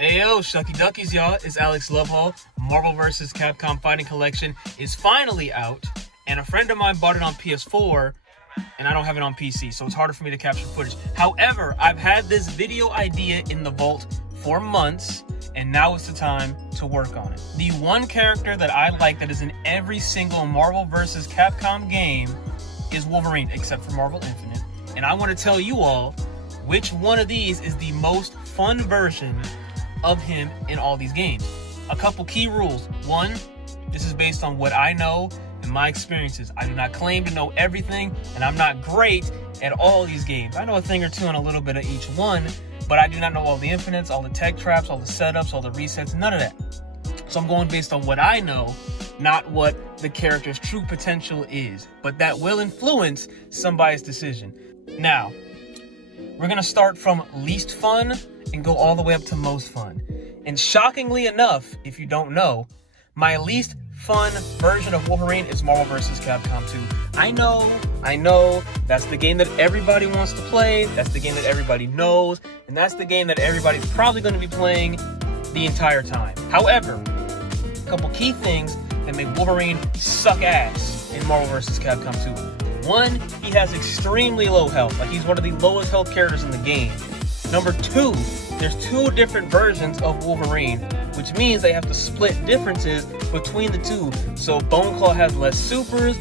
Ayo, Shucky Duckies, y'all. It's AlexLovehall. Marvel Vs Capcom Fighting Collection is finally out, and a friend of mine bought it on PS4, and I don't have it on PC, so it's harder for me to capture footage. However, I've had this video idea in the vault for months, and now it's the time to work on it. The one character that I like that is in every single Marvel Vs Capcom game is Wolverine, except for Marvel Infinite. And I want to tell you all which one of these is the most fun version of him in all these games. A couple key rules. One, this is based on what I know and my experiences. I do not claim to know everything, and I'm not great at all these games. I know a thing or two on a little bit of each one, but I do not know all the infinites, all the tech traps, all the setups, all the resets, none of that. So I'm going based on what I know, not what the character's true potential is, but that will influence somebody's decision. Now, we're gonna start from least fun and go all the way up to most fun. And shockingly enough, if you don't know, my least fun version of Wolverine is Marvel Vs. Capcom 2. I know, that's the game that everybody wants to play, that's the game that everybody knows, and that's the game that everybody's probably going to be playing the entire time. However, a couple key things that make Wolverine suck ass in Marvel Vs. Capcom 2. One, he has extremely low health, like he's one of the lowest health characters in the game. Number two, there's two different versions of Wolverine, which means they have to split differences between the two. So Bone Claw has less supers,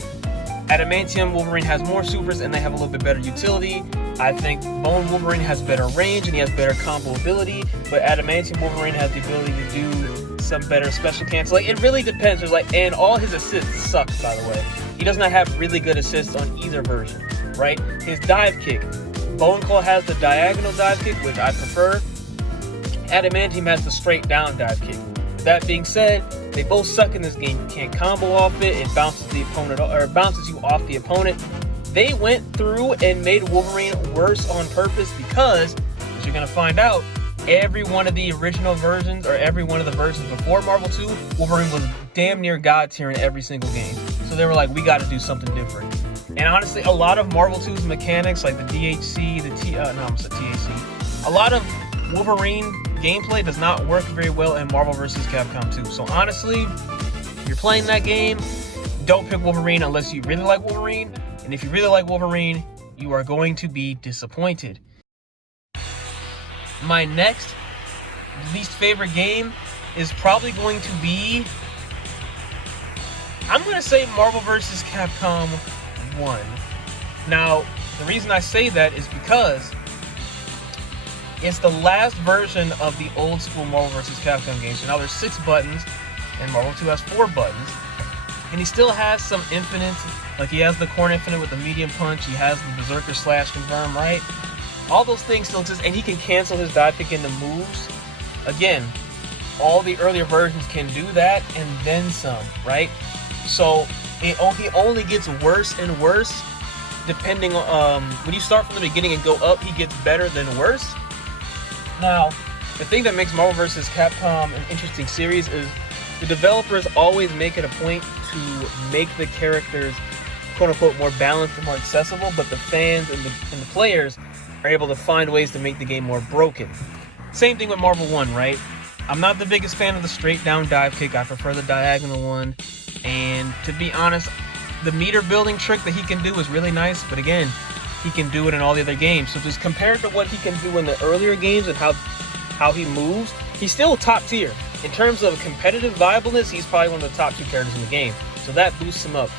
Adamantium Wolverine has more supers, and they have a little bit better utility. I think Bone Wolverine has better range and he has better combo ability, but Adamantium Wolverine has the ability to do some better special cancel. Like, it really depends. And all his assists suck, by the way. He does not have really good assists on either version, right? His dive kick, Bone Claw has the diagonal dive kick, which I prefer. Adamantium has the straight down dive kick. That being said, they both suck in this game. You can't combo off it. It bounces the opponent, or it bounces you off the opponent. They went through and made Wolverine worse on purpose because, as you're gonna find out, every one of the original versions, or every one of the versions before Marvel 2, Wolverine was damn near God tier in every single game. So they were like, we got to do something different. And honestly, a lot of Marvel 2's mechanics, like the DHC, THC, a lot of Wolverine gameplay does not work very well in Marvel vs. Capcom 2. So honestly, if you're playing that game, don't pick Wolverine unless you really like Wolverine. And if you really like Wolverine, you are going to be disappointed. My next least favorite game is probably going to be, I'm going to say Marvel vs. Capcom 1. Now, the reason I say that is because it's the last version of the old school Marvel vs. Capcom game. So now there's 6 buttons, and Marvel 2 has 4 buttons. And he still has some infinite, like he has the Corn Infinite with the medium punch, he has the Berserker Slash Confirm, right? All those things still exist, and he can cancel his dive kick into moves. Again, all the earlier versions can do that, and then some, right? So he only gets worse and worse, depending on, when you start from the beginning and go up, he gets better than worse. Now, the thing that makes Marvel vs. Capcom an interesting series is the developers always make it a point to make the characters quote-unquote more balanced and more accessible, but the fans and the players are able to find ways to make the game more broken. Same thing with Marvel 1, right? I'm not the biggest fan of the straight down dive kick. I prefer the diagonal one. And to be honest, the meter building trick that he can do is really nice, but again, he can do it in all the other games. So just compared to what he can do in the earlier games and how he moves, he's still top tier. In terms of competitive viableness, he's probably one of the top 2 characters in the game. So that boosts him up.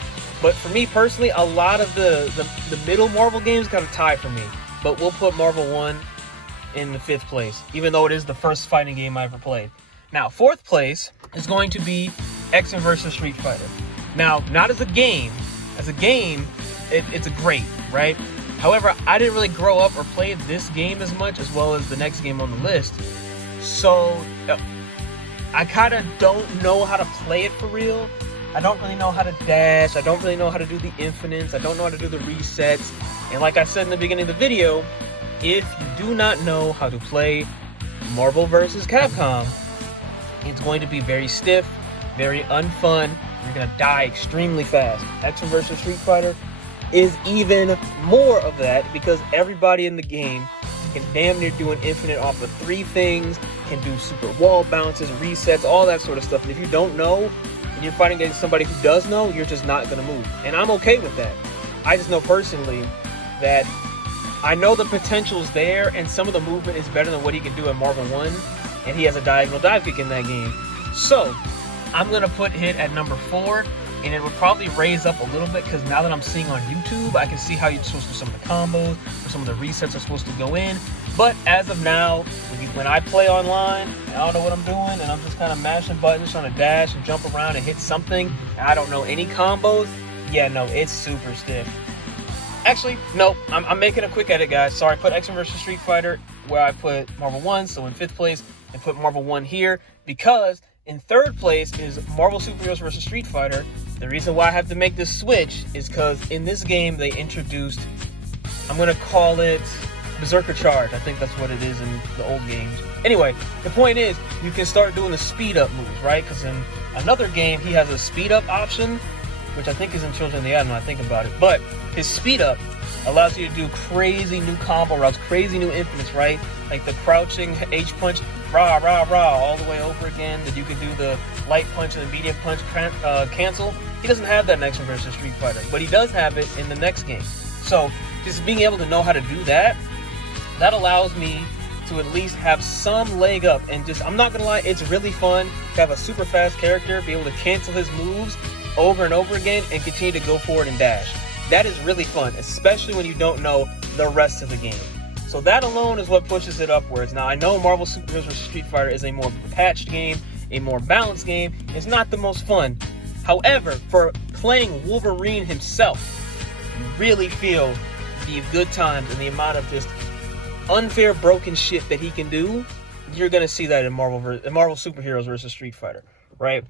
But for me personally, a lot of the middle Marvel games got a tie for me. But we'll put Marvel 1 in the 5th place, even though it is the first fighting game I ever played. Now, 4th place is going to be X-Men vs. Street Fighter. Now, not as a game. As a game, it's a great, right? However, I didn't really grow up or play this game as much, as well as the next game on the list. So, I kind of don't know how to play it for real. I don't really know how to dash. I don't really know how to do the infinites. I don't know how to do the resets. And like I said in the beginning of the video, if you do not know how to play Marvel vs. Capcom, it's going to be very stiff, very unfun. You're going to die extremely fast. X-Men vs. Street Fighter is even more of that because everybody in the game can damn near do an infinite off of 3 things, can do super wall bounces, resets, all that sort of stuff. And if you don't know, and you're fighting against somebody who does know, you're just not going to move. And I'm okay with that. I just know personally that I know the potential's there, and some of the movement is better than what he can do in Marvel 1, and he has a diagonal dive kick in that game. So, I'm going to put Hit at number 4, and it will probably raise up a little bit, because now that I'm seeing on YouTube, I can see how you're supposed to do some of the combos, or some of the resets are supposed to go in. But as of now, when I play online, I don't know what I'm doing, and I'm just kind of mashing buttons, trying to dash and jump around and hit something, and I don't know any combos, yeah, no, it's super stiff. Actually, no, I'm making a quick edit, guys. Sorry, I put X-Men vs. Street Fighter where I put Marvel 1, so in 5th place, and put Marvel 1 here, because in 3rd place is Marvel Superheroes vs. Street Fighter. The reason why I have to make this switch is because in this game they introduced, I'm going to call it Berserker Charge. I think that's what it is in the old games. Anyway, the point is, you can start doing the speed up moves, right? Because in another game, he has a speed up option, which I think is in Children of the Atom when I think about it. But his speed up allows you to do crazy new combo routes, crazy new infinites, right? Like the crouching H punch, rah, rah, rah, all the way over again. That you can do the light punch and the medium punch cancel. He doesn't have that in X-Men vs. Street Fighter, but he does have it in the next game. So just being able to know how to do that, that allows me to at least have some leg up. And just, I'm not gonna lie, it's really fun to have a super fast character, be able to cancel his moves over and over again and continue to go forward and dash. That is really fun, especially when you don't know the rest of the game. So that alone is what pushes it upwards. Now, I know Marvel Superheroes vs. Street Fighter is a more patched game, a more balanced game. It's not the most fun. However, for playing Wolverine himself, you really feel the good times and the amount of just unfair broken shit that he can do. You're going to see that in Marvel Superheroes vs. Street Fighter, right?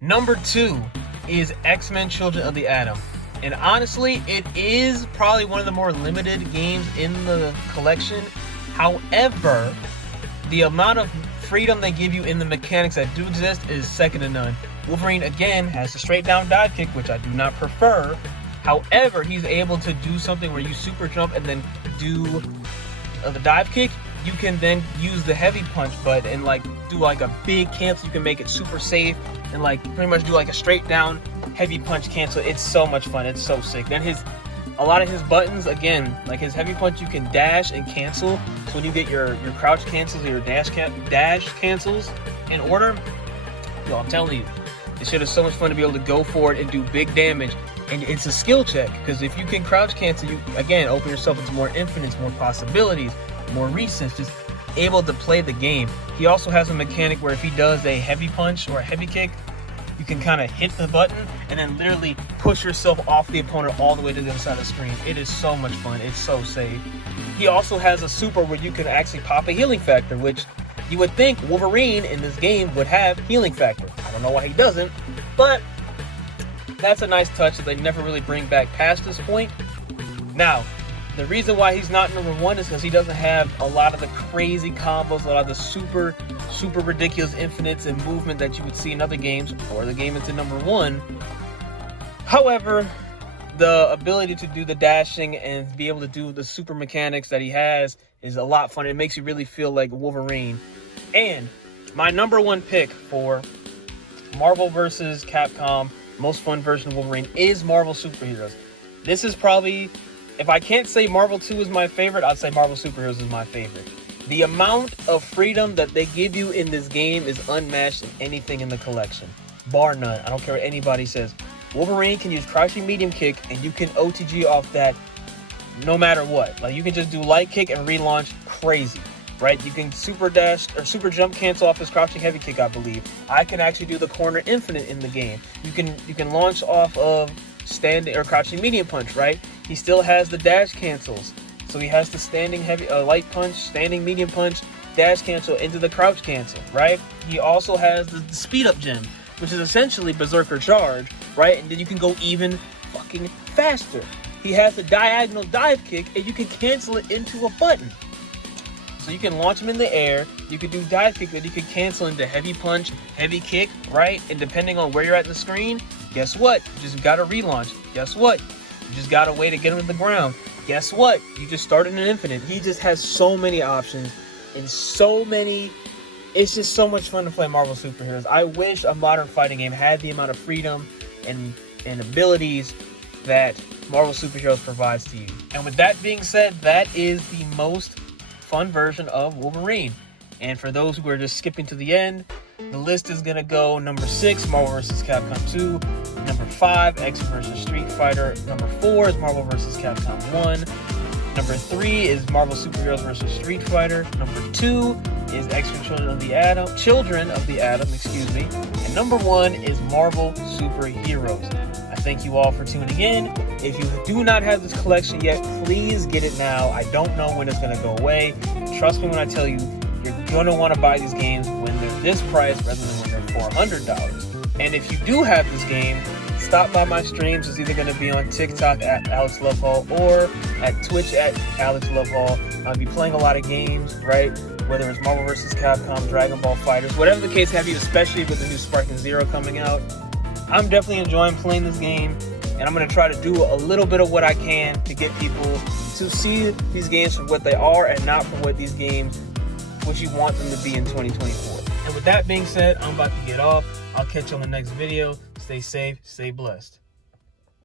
Number 2 is X-Men Children of the Atom. And honestly, it is probably one of the more limited games in the collection. However, the amount of freedom they give you in the mechanics that do exist is second to none. Wolverine, again, has a straight down dive kick, which I do not prefer. However, he's able to do something where you super jump and then do the dive kick. You can then use the heavy punch button and like do like a big cancel. You can make it super safe and like pretty much do like a straight down heavy punch cancel. It's so much fun. It's so sick. Then a lot of his buttons, again, like his heavy punch, you can dash and cancel. So when you get your crouch cancels or your dash cancels in order, yo, I'm telling you, this shit is so much fun to be able to go forward and do big damage. And it's a skill check, because if you can crouch cancel, you again open yourself into more infinites, more possibilities, more resets, just able to play the game. He also has a mechanic where if he does a heavy punch or a heavy kick, you can kind of hit the button and then literally push yourself off the opponent all the way to the other side of the screen. It is so much fun. It's so safe. He also has a super where you can actually pop a healing factor, which you would think Wolverine in this game would have healing factor. I don't know why he doesn't, but that's a nice touch that they never really bring back past this point. Now, the reason why he's not number 1 is because he doesn't have a lot of the crazy combos, a lot of the super ridiculous infinites and movement that you would see in other games, or the game it's in number 1. However, the ability to do the dashing and be able to do the super mechanics that he has is a lot fun. It makes you really feel like Wolverine. And my number 1 pick for Marvel vs. Capcom most fun version of Wolverine is Marvel Superheroes. This is probably, if I can't say Marvel 2 is my favorite, I'd say Marvel Superheroes is my favorite. The amount of freedom that they give you in this game is unmatched in anything in the collection, bar none. I don't care what anybody says. Wolverine can use crouching medium kick, and you can OTG off that no matter what. Like, you can just do light kick and relaunch crazy, right? You can super dash or super jump cancel off his crouching heavy kick, I believe. I can actually do the corner infinite in the game. You can launch off of standing or crouching medium punch, right? He still has the dash cancels. So he has the standing heavy light punch, standing medium punch, dash cancel into the crouch cancel, right? He also has the speed up gem, which is essentially Berserker Charge, right? And then you can go even fucking faster. He has the diagonal dive kick, and you can cancel it into a button. So you can launch him in the air, you can do dive kick, but you can cancel into heavy punch, heavy kick, right? And depending on where you're at in the screen, guess what? You just gotta relaunch. Guess what? You just got a way to get him to the ground. Guess what? You just started an infinite. He just has so many options and so many. It's just so much fun to play Marvel superheroes. I wish a modern fighting game had the amount of freedom and abilities that Marvel superheroes provides to you. And with that being said, that is the most fun version of Wolverine. And for those who are just skipping to the end, the list is going to go number 6, Marvel vs. Capcom 2. Number 5, X vs. Street Fighter. Number 4 is Marvel vs. Capcom 1. Number 3 is Marvel Superheroes vs. Street Fighter. Number 2 is X-Men Children of the Atom, And number 1 is Marvel Superheroes. I thank you all for tuning in. If you do not have this collection yet, please get it now. I don't know when it's going to go away. Trust me when I tell you, you're going to want to buy these games when they're this price rather than when they're $400. And if you do have this game, stop by my streams. It's either going to be on TikTok at AlexLovehall or at Twitch at AlexLovehall. I'll be playing a lot of games, right? Whether it's Marvel vs. Capcom, Dragon Ball FighterZ, whatever the case have you, especially with the new Sparking Zero coming out. I'm definitely enjoying playing this game, and I'm going to try to do a little bit of what I can to get people to see these games for what they are and not for what these games, what you want them to be in 2024. And with that being said, I'm about to get off. I'll catch you on the next video. Stay safe, stay blessed.